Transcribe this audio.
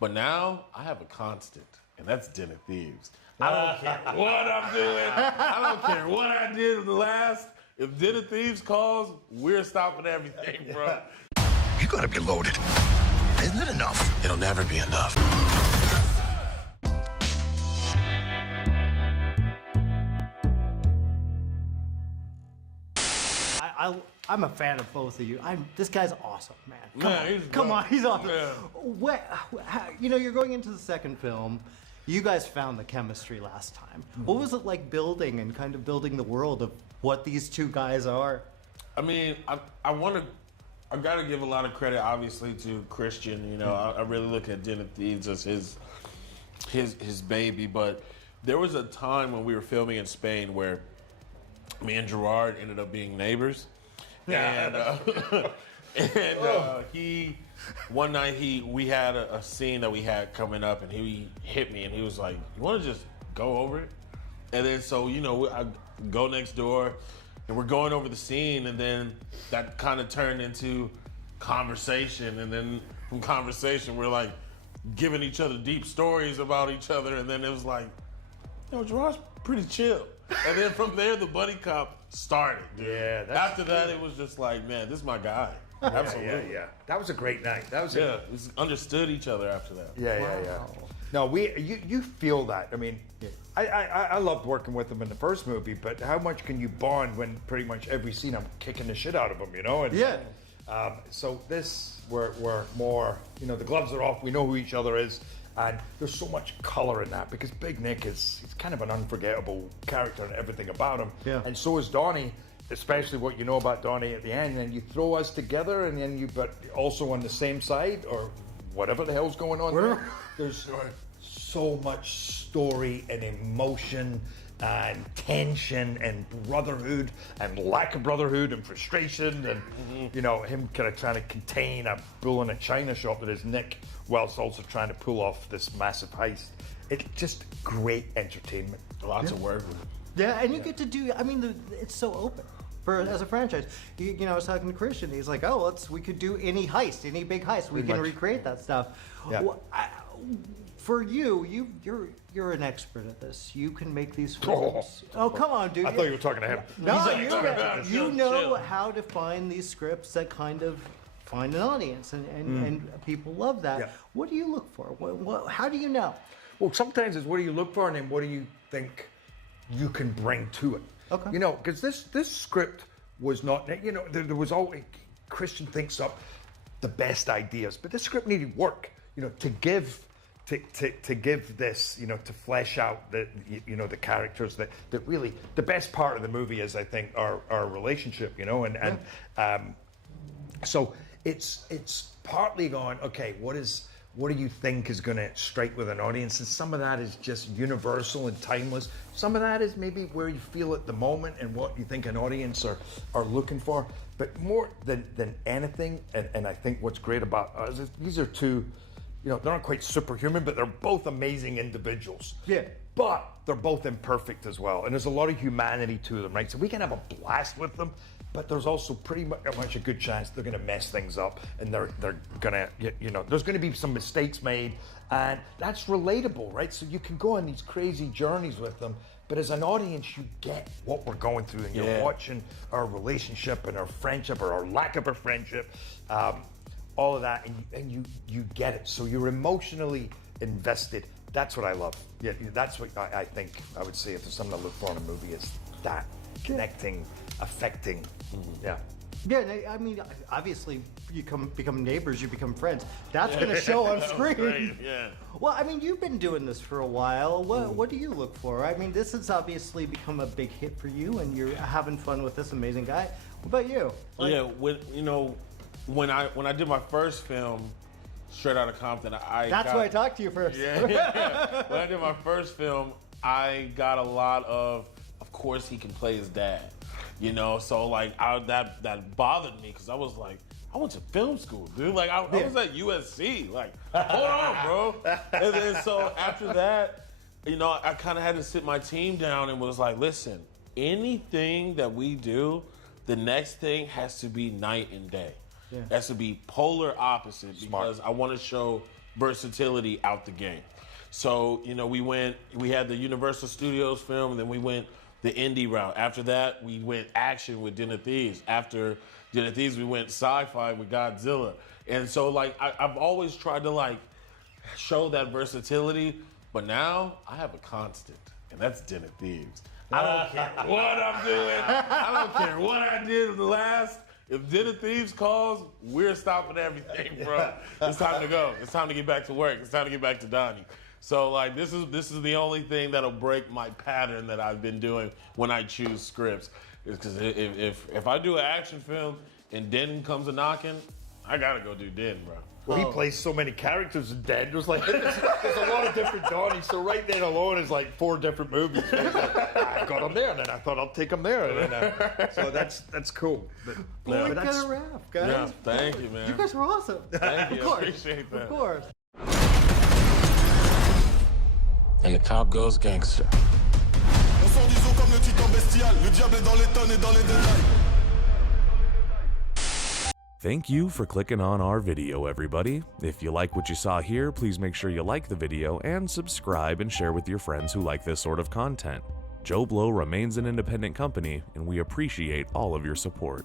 But now I have a constant, and that's Dinner Thieves. I don't care what I'm doing. I don't care what I did last. If Dinner Thieves calls, we're stopping everything, bro. You gotta be loaded. Isn't it enough? It'll never be enough. I'm a fan of both of you. This guy's awesome, man. Come on, he's awesome. Yeah. You're going into the second film. You guys found the chemistry last time. What was it like building the world of what these two guys are? I mean, I got to give a lot of credit, obviously, to Christian. You know, I really look at Dinner Thieves as his baby. But there was a time when we were filming in Spain where me and Gerard ended up being neighbors. And one night we had a scene that we had coming up, and he hit me and he was like, "You want to just go over it?" And then so I go next door, and we're going over the scene, and then that kind of turned into conversation, and then from conversation we're like giving each other deep stories about each other, and then it was like, Gerard's pretty chill. And then from there, the buddy cop started. Dude. Yeah. After that, it was just like, man, this is my guy. Absolutely. Yeah. That was a great night. We understood each other after that. Yeah. No, you feel that. I mean, I loved working with him in the first movie, but how much can you bond when pretty much every scene I'm kicking the shit out of him, And, so this, we're more, the gloves are off. We know who each other is. And there's so much color in that because Big Nick he's kind of an unforgettable character and everything about him. Yeah. And so is Donnie, especially what you know about Donnie at the end. And you throw us together and then but also on the same side or whatever the hell's going on there. There's so much story and emotion and tension and brotherhood and lack of brotherhood and frustration and him kind of trying to contain a bull in a china shop that is Nick whilst also trying to pull off this massive heist. It's just great entertainment. Lots of work. Yeah, and you get to do, it's so open as a franchise. I was talking to Christian, he's like, we could do any heist, any big heist. We can recreate that stuff. Yeah. For you're an expert at this. You can make these films. Oh, come on, dude. I thought you were talking to him. No, you know how to find these scripts that kind of find an audience, and people love that. Yeah. What do you look for? How do you know? Well, sometimes it's what do you look for, and then what do you think you can bring to it? Okay. Because this script was not, there was always, Christian thinks up the best ideas, but this script needed work, to give this, to flesh out the characters that really, the best part of the movie is, I think, our relationship, so it's partly gone, okay, what do you think is going to strike with an audience? And some of that is just universal and timeless. Some of that is maybe where you feel at the moment and what you think an audience are looking for. But more than anything, and I think what's great about us is these are two, they're not quite superhuman, but they're both amazing individuals. Yeah. But they're both imperfect as well. And there's a lot of humanity to them, right? So we can have a blast with them, but there's also pretty much a good chance they're going to mess things up, and they're going to, there's going to be some mistakes made, and that's relatable, right? So you can go on these crazy journeys with them, but as an audience, you get what we're going through, and you're watching our relationship and our friendship or our lack of a friendship, all of that, and you get it. So you're emotionally invested. That's what I love. Yeah, that's what I think I would say if there's something to look for in a movie is that connecting, affecting. Yeah. Yeah, obviously you become neighbors, you become friends. That's going to show on screen. Great, yeah. Well, you've been doing this for a while. What do you look for? This has obviously become a big hit for you, and you're having fun with this amazing guy. What about you? When I did my first film, Straight Outta Compton, That's why I talked to you first. Yeah. When I did my first film, I got a lot of course he can play his dad. So like that bothered me because I was like, I went to film school, dude. Like I was at USC. Like, hold on, bro. And then so after that, I kind of had to sit my team down and was like, listen, anything that we do, the next thing has to be night and day. Yeah. It has to be polar opposite because I want to show versatility out the game. So, you know, we had the Universal Studios film, and then we went the indie route. After that, we went action with Den of Thieves. After Den of Thieves, we went sci-fi with Godzilla. And so, like, I've always tried to, like, show that versatility, but now I have a constant, and that's Den of Thieves. I don't care what I'm doing. I don't care what I did last. If Den of Thieves calls, we're stopping everything, bro. It's time to go. It's time to get back to work. It's time to get back to Donnie. So, like, this is the only thing that'll break my pattern that I've been doing when I choose scripts. Is because if I do an action film and Den comes a knocking, I gotta go do Den, bro. Well, he plays so many characters in Den. There's a lot of different Donnies. So right there alone is like 4 different movies. So like, I got him there, and then I thought I'll take him there. And then, so that's cool. But Boy, kind of rap, guys. Yeah, thank you, man. You guys are awesome. Thank you. Of course. I appreciate that. Of course. And the cop goes gangster. On sort du zoo comme le titan bestial. Le diable est dans les tonnes et dans les détails. Thank you for clicking on our video, everybody. If you like what you saw here, please make sure you like the video and subscribe and share with your friends who like this sort of content. JoBlo remains an independent company, and we appreciate all of your support.